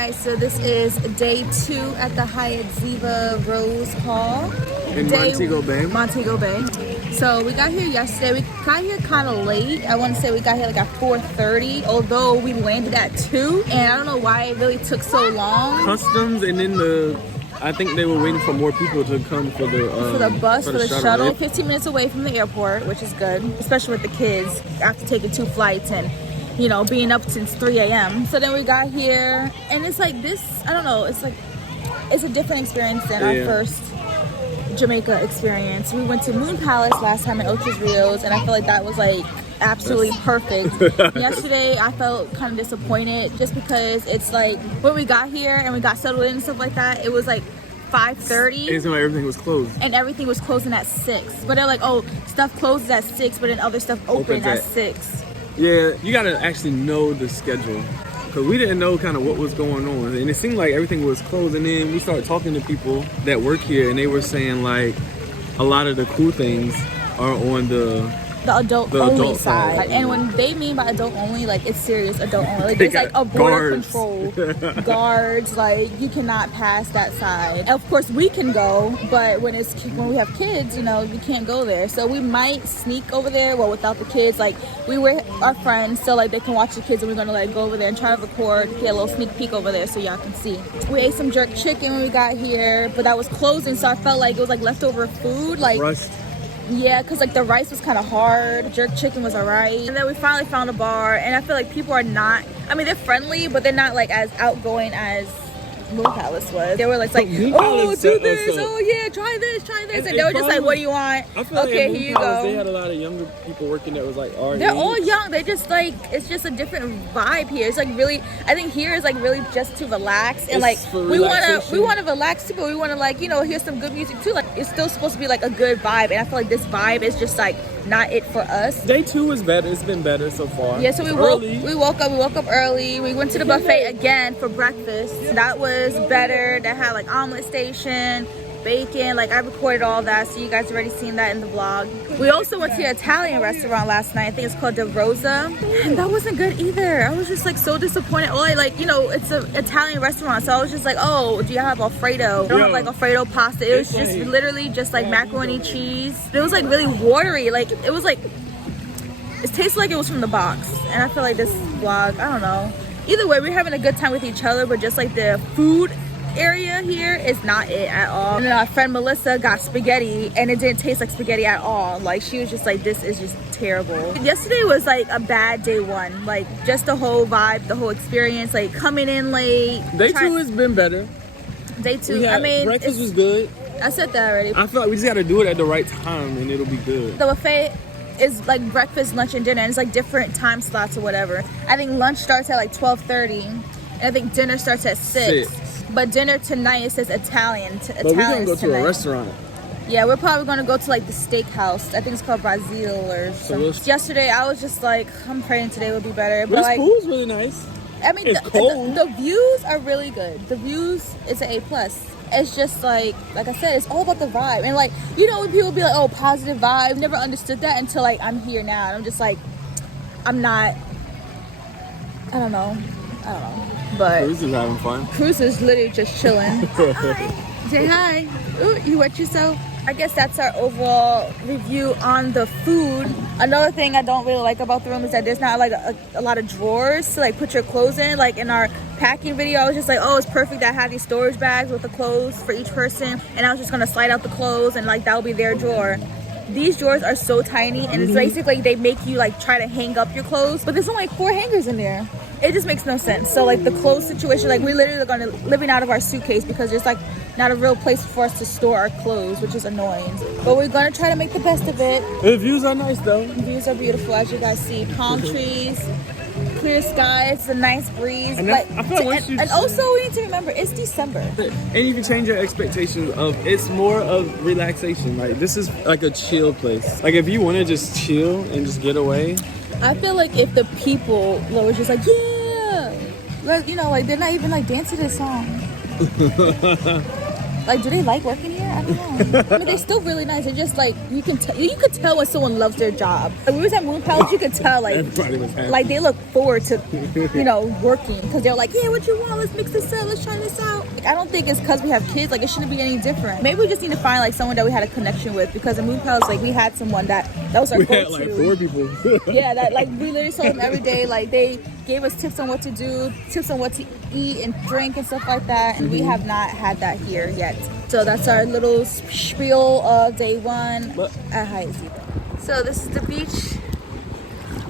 Alright, so this is day 2 at the HYATT ZIVA Rose Hall. In Montego Bay. Montego Bay. So we got here yesterday. We got here kind of late. I want to say we got here like at 4:30, although we landed at 2. And I don't know why it really took so long. Customs, and then I think they were waiting for more people to come for the bus, for the shuttle. Right? 15 minutes away from the airport, which is good, especially with the kids after taking 2 flights and, you know, being up since 3 a.m. So then we got here, and it's like this, I don't know, it's like, it's a different experience than our first Jamaica experience. We went to Moon Palace last time in Ochos Rios, and I feel like that was like absolutely perfect. Yesterday I felt kind of disappointed just because it's like when we got here and we got settled in and stuff like that, it was like 5:30. It seemed like everything was closed. And everything was closing at 6. But they're like, oh, stuff closes at 6, but then other stuff opens at 6. Yeah, you gotta actually know the schedule, because we didn't know kind of what was going on, and it seemed like everything was closed. And then we started talking to people that work here, and they were saying like a lot of the cool things are on the adult only side. And when they mean by adult only, like it's serious adult only. Like there's like a border control guards, like you cannot pass that side. And of course we can go, but when we have kids, you know, you can't go there. So we might sneak over there, well, without the kids. Like we were our friends, so like they can watch the kids, and we're gonna like go over there and try to record, get a little sneak peek over there so y'all can see. We ate some jerk chicken when we got here, but that was closing, so I felt like it was like leftover food, like rushed. Yeah, because like the rice was kind of hard, jerk chicken was alright. And then we finally found a bar, and I feel like people are not, I mean, they're friendly, but they're not like as outgoing as Moon Palace was. They were like, oh, do this, oh yeah, try this. And they were just like, what do you want? I feel okay, like here you go. They had a lot of younger people working that was like our They're age. all young. They just like, it's just a different vibe here. It's like really, I think here is like really just to relax, and like we wanna relax too, but we wanna like, you know, hear some good music too. Like it's still supposed to be like a good vibe, and I feel like this vibe is just like not it for us. Day 2 is better. It's been better so far. Yeah, so we woke up early. We went to the buffet again for breakfast. That was better. That had like omelet station, bacon. Like I recorded all that, so you guys already seen that in the vlog. We also went to an Italian restaurant last night. I think it's called De Rosa, and that wasn't good either. I was just like so disappointed. Oh, like, you know, it's an Italian restaurant, so I was just like, oh, do you have Alfredo? I don't have like Alfredo pasta. It was just literally just like macaroni cheese. It was like really watery. Like it was like, it tasted like it was from the box. And I feel like this vlog, I don't know. Either way, we're having a good time with each other, but just like the food area here is not it at all. And then our friend Melissa got spaghetti, and it didn't taste like spaghetti at all. Like she was just like, this is just terrible. Yesterday was like a bad day 1, like just the whole vibe, the whole experience, like coming in late. Day 2 has been better. Day 2, I mean, breakfast was good. I said that already. I feel like we just gotta do it at the right time, and it'll be good. The buffet is like breakfast, lunch, and dinner, and it's like different time slots or whatever. I think lunch starts at like 12:30, and I think dinner starts at 6. But dinner tonight, it says Italian. But we're gonna go to a restaurant. Yeah, we're probably gonna go to like the steakhouse. I think it's called Brazil or something. Yesterday, I was just like, I'm praying today will be better. But like, food's really nice. I mean, the views are really good. The views, it's an A+. It's just like I said, it's all about the vibe. And like, you know, when people be like, oh, positive vibe. Never understood that until like I'm here now. And I'm just like, I'm not, I don't know. But Cruz is having fun. Cruz is literally just chilling. Hi. Say hi. Ooh, you wet yourself? I guess that's our overall review on the food. Another thing I don't really like about the room is that there's not like a lot of drawers to like put your clothes in. Like in our packing video, I was just like, oh, it's perfect that I have these storage bags with the clothes for each person, and I was just gonna slide out the clothes and like that'll be their drawer. These drawers are so tiny, and it's basically they make you like try to hang up your clothes, but there's only like 4 hangers in there. It just makes no sense. So like the clothes situation, like we literally are living out of our suitcase because there's like not a real place for us to store our clothes, which is annoying. But we're gonna try to make the best of it. The views are nice though. The views are beautiful, as you guys see. Palm trees, clear skies, a nice breeze. And also we need to remember it's December. And you can change your expectations of it's more of relaxation. Like this is like a chill place. Like if you want to just chill and just get away. I feel like if the people were just like, yeah, like, you know, like they're not even like dancing to this song. Like, do they like working here? I don't know. I mean, they're still really nice. They're just like, you could tell when someone loves their job. Like, we was at Moon Palace, you could tell like Everybody was happy. like they look forward to, you know, working, because they're like, yeah, what you want? Let's mix this up. Let's try this out. Like, I don't think it's because we have kids. Like, it shouldn't be any different. Maybe we just need to find like someone that we had a connection with, because in Moon Palace, like, we had someone that was our We go-to. had like 4 people. Yeah, that like we literally saw them every day. Like, they gave us tips on what to do, tips on what to eat and drink and stuff like that. And we have not had that here yet. So that's our little spiel of day 1 at HYATT ZIVA. So this is the beach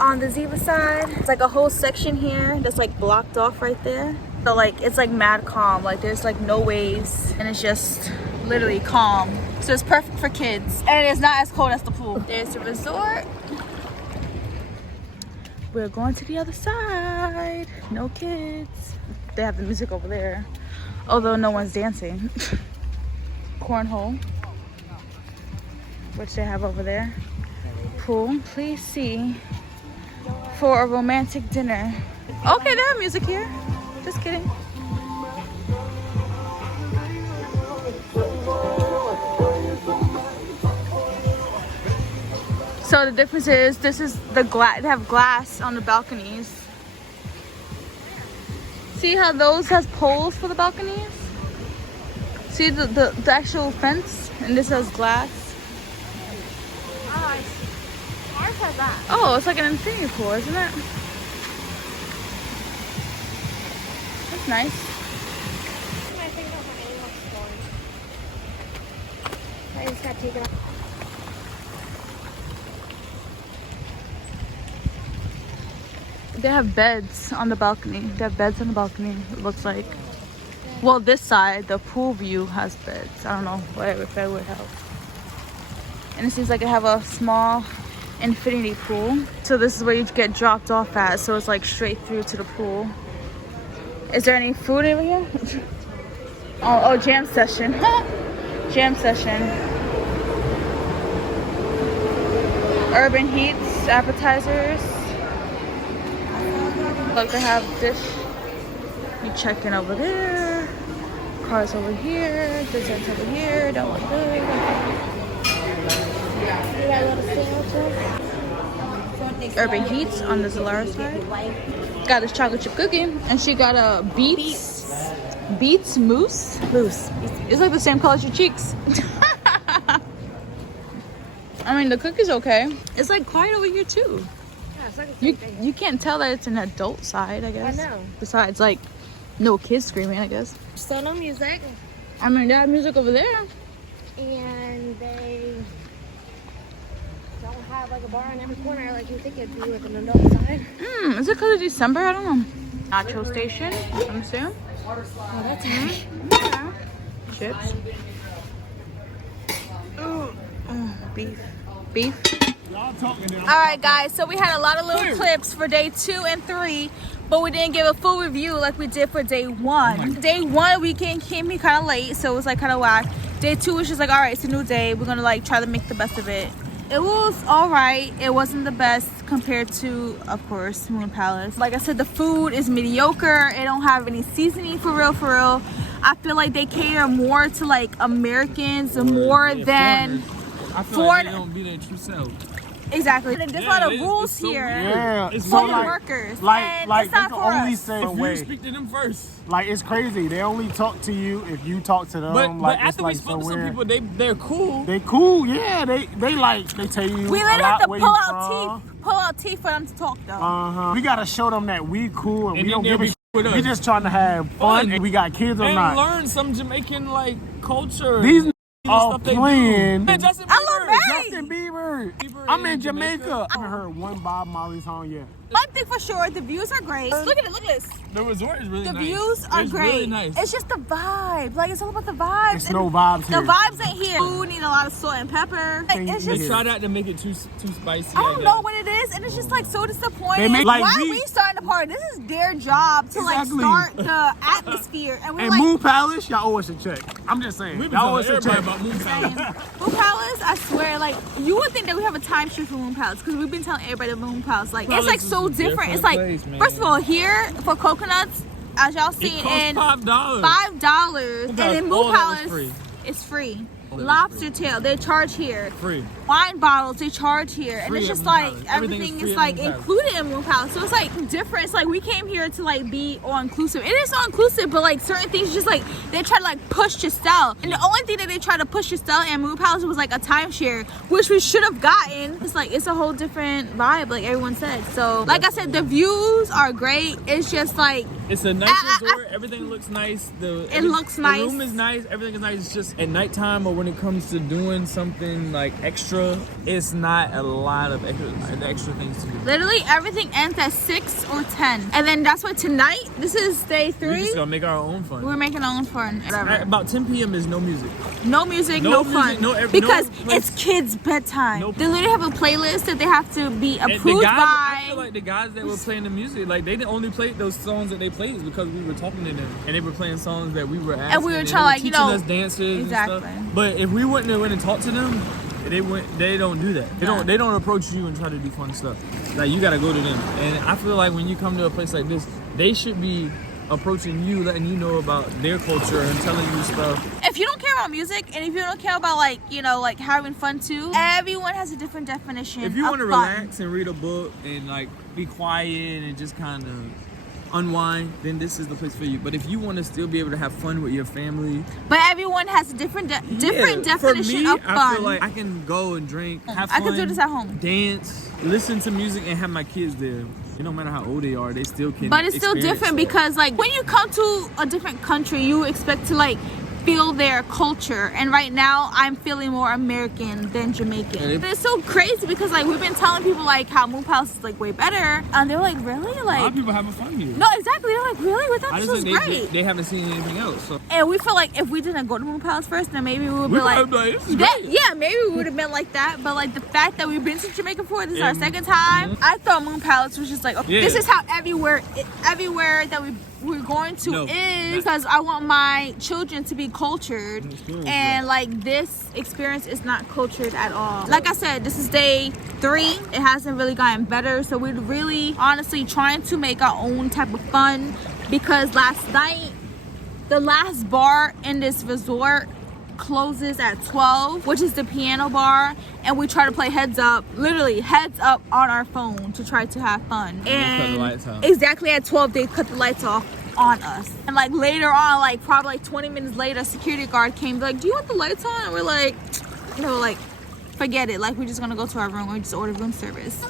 on the Ziva side. It's like a whole section here that's like blocked off right there. So like it's like mad calm. Like there's like no waves and it's just literally calm. So it's perfect for kids. And it's not as cold as the pool. There's the resort. We're going to the other side. No kids. They have the music over there. Although no one's dancing. Cornhole, which they have over there. Pool. Please see for a romantic dinner. Okay, they have music here. Just kidding. So the difference is this is the glass. They have glass on the balconies. See how those has poles for the balconies? See the actual fence, and this has glass. Oh, I see. Ours has that. Oh, it's like an infinity pool, isn't it? That's nice. I just got to take it off. They have beds on the balcony. They have beds on the balcony, it looks like. Well, this side, the pool view has beds. I don't know if that would help. And it seems like I have a small infinity pool. So this is where you get dropped off at. So it's like straight through to the pool. Is there any food over here? Oh, jam session. Jam session. Urban Heats, appetizers. Look, they have dish. You check in over there. Cars over here. Desserts over here. Don't look good. Urban Heats on the Zilara side. Got this chocolate chip cookie, and she got a Beets mousse. It's like the same color as your cheeks. I mean, the cookie's okay. It's like quiet over here too. Yeah, it's like the same thing. You can't tell that it's an adult side, I guess. I know. Besides, like, no kids screaming, I guess. Still no music. I mean, they have music over there. And they don't have like a bar on every corner like you think it'd be with an adult side. Is it because of December? I don't know. Nacho station, I'm assuming. Oh, that's nice. Yeah. Chips. Beef. Alright guys, so we had a lot of little clips for day 2 and 3, but we didn't give a full review like we did for day 1. Day 1 we came here kind of late, so it was like kind of whack. Day 2 was just like, alright, it's a new day, we're gonna like try to make the best of it. It was alright. It wasn't the best compared to, of course, Moon Palace. Like I said, the food is mediocre. It don't have any seasoning for real. I feel like they cater more to like Americans more than I feel like they don't be their true self. Exactly. And there's a lot of rules here. Yeah, It's for so the like, workers. like and it's they not can for only us. say if a you way. speak to them first. Like it's crazy. They only talk to you if you talk to them. But like it's after like we spoke so to some weird. people, they're cool. They cool, yeah. They tell you. We a literally lot have to where pull you out teeth for them to talk though. We gotta show them that we cool and And we then don't they'll give a be shit. with us. We just trying to have fun. And we got kids or And not. learn some Jamaican like culture. These and all stuff they playing. do. And Justin I love Bieber. that. Justin Bieber. Bieber I'm in in Jamaica. Jamaica. I haven't heard one Bob Marley song yet. One thing for sure, the views are great. Look at this. The resort is really The nice. views are It's great. really nice. It's just the vibe. Like, it's all about the vibes. It's no vibes The here. vibes ain't here. Food need a lot of salt and pepper. Like, it's They just, try not to make it too spicy. I don't know what it is, and it's just like so disappointing. They make- like, Why are we- we starting the party? This is their job to Exactly. like start the atmosphere, and we're And like, Moon Palace, y'all owe us a check. I'm just saying. We've been Y'all owe telling us a everybody check. about Moon saying, Palace. Moon Palace, I swear, like you would think that we have a timeshare for Moon Palace because we've been telling everybody about Moon Palace. Like it's like Palace so is a different. different It's like place, man. first of all, here for coconuts, as y'all see, It costs in $5. $5, and then Moon all that was Palace free. is free. All that was Lobster free. tail, they charge here. Free. Wine bottles, they charge here. And Free it's at just Moon like Palace. everything Everything is is free like at Moon Palace. included in Moon Palace. So it's like different. It's like we came here to like be all inclusive. It is all inclusive, but like certain things just like they try to like push your style. And the only thing that they try to push your style in Moon Palace was like a timeshare, which we should have gotten. It's like it's a whole different vibe, like everyone said. So like I said, the views are great. It's just like It's a nice resort. Everything looks nice. It looks nice. The room is nice. Everything is nice. It's just at nighttime or when it comes to doing something like extra, it's not a lot of extra things to do. literally everything ends at 6 or 10. And then that's why tonight, this is day 3. We're just gonna make our own fun. We're making our own fun. Whatever. At about 10 p.m. is no music. No music, No no music, fun. no because place- it's kids' bedtime. No- They literally have a playlist that they have to be And approved I feel by. like the guys that were playing the music, like they didn't only play those songs that they played because we were talking to them, and they were playing songs that we were asking, And we were they trying, like, you teaching know, us dances exactly. and stuff. But if we wouldn't have went and talked to them, they don't do that. They don't approach you and try to do fun stuff. Like you gotta go to them. And I feel like when you come to a place like this, they should be approaching you, letting you know about their culture and telling you stuff. If you don't care about music and if you don't care about like, you know, like having fun too, everyone has a different definition. If you want to fun. relax and read a book and like be quiet and just kind of unwind, then this is the place for you. But if you want to still be able to have fun with your family, But everyone has a different for definition me, of fun. I feel like I can go and drink, have fun, I can do this at home. dance, listen to music, and have my kids there. No matter how old they are, they still can. But it's still experience different that. because like when you come to a different country, you expect to like feel their culture, and right now I'm feeling more American than Jamaican. And But it's so crazy because like we've been telling people like how Moon Palace is like way better, and they're like, really? a lot Like of people having fun here. no, exactly. They're like, really? We thought I this just was think great. they haven't seen anything else. So And we feel like if we didn't go to Moon Palace first, then maybe we would be we like, might be like, this is that, great. yeah, maybe we would have been like that. But like the fact that we've been to Jamaica before, this is our And- second time. I thought Moon Palace was just like, okay, Yeah. this is how everywhere that we're going to No, is, not- because I want my children to be cultured, Experience and like this experience is not cultured at all. Like I said, this is day 3. It hasn't really gotten better, so we're really honestly trying to make our own type of fun, because last night the last bar in this resort closes at 12, which is the piano bar, and we try to play heads up, literally heads up on our phone to try to have fun. cut the And lights off. exactly at 12 they cut the lights off on us. And like later on, like probably like 20 minutes later, a security guard came like, do you want the lights on? And we're like, you know, like forget it, like we're just gonna go to our room. We just order room service.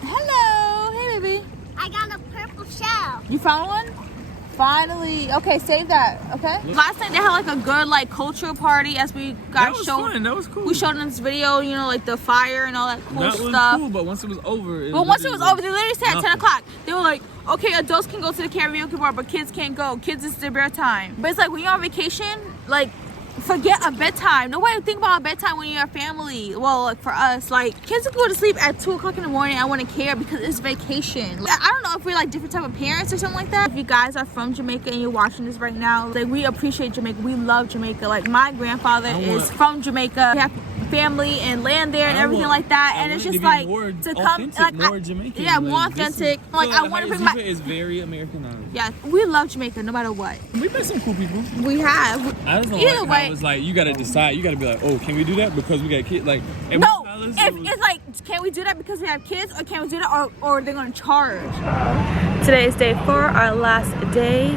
Hello. Hey baby, I got a purple shell. you found one? Finally. Okay, save that. Okay. Last night they had like a good like cultural party, as we that got was showed. fun. That was cool. We showed in this video, you know, like the fire and all that cool that was stuff. cool, but once it was over, But once it was over, they literally said at 10 nothing. o'clock, they were like, okay, adults can go to the karaoke bar, but kids can't go. Kids, it's their bedtime. But it's like when you're on vacation, like, forget a bedtime. Nobody think about a bedtime when you're a family. Well, like for us, like kids will go to sleep at 2 o'clock in the morning. I wouldn't care because it's vacation. Like, I don't know if we're like different type of parents or something like that. If you guys are from Jamaica and you're watching this right now, like we appreciate Jamaica. We love Jamaica. Like my grandfather is from Jamaica. We have family and land there and everything like that. And it's just like to come, like more Jamaican. yeah, more Like, this is- authentic. Like I want to bring HYATT my. ZIVA is very Americanized. Yeah, we love Jamaica no matter what. We met some cool people. We have. I just don't Either like way. how it's like you gotta decide. You gotta be like, oh, can we do that because we got kids? Like, at No, Moon Palace, if it was- it's like, can we do that because we have kids, or can we do that, or they're gonna charge? Today is day 4, our last day.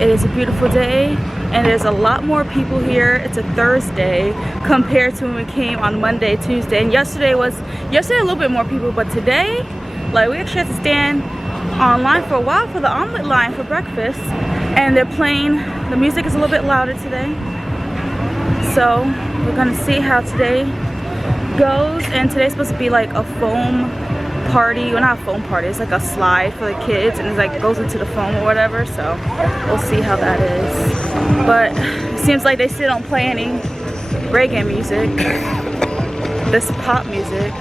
It is a beautiful day, and there's a lot more people here. It's a Thursday compared to when we came on Monday, Tuesday, and yesterday a little bit more people, but today, like we actually had to stand online for a while for the omelet line for breakfast, and they're playing. The music is a little bit louder today. So we're gonna see how today goes, and today's supposed to be like a foam party. Well, not a foam party, it's like a slide for the kids, and it's like goes into the foam or whatever, so we'll see how that is. But it seems like they still don't play any reggae music, this pop music,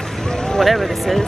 whatever this is.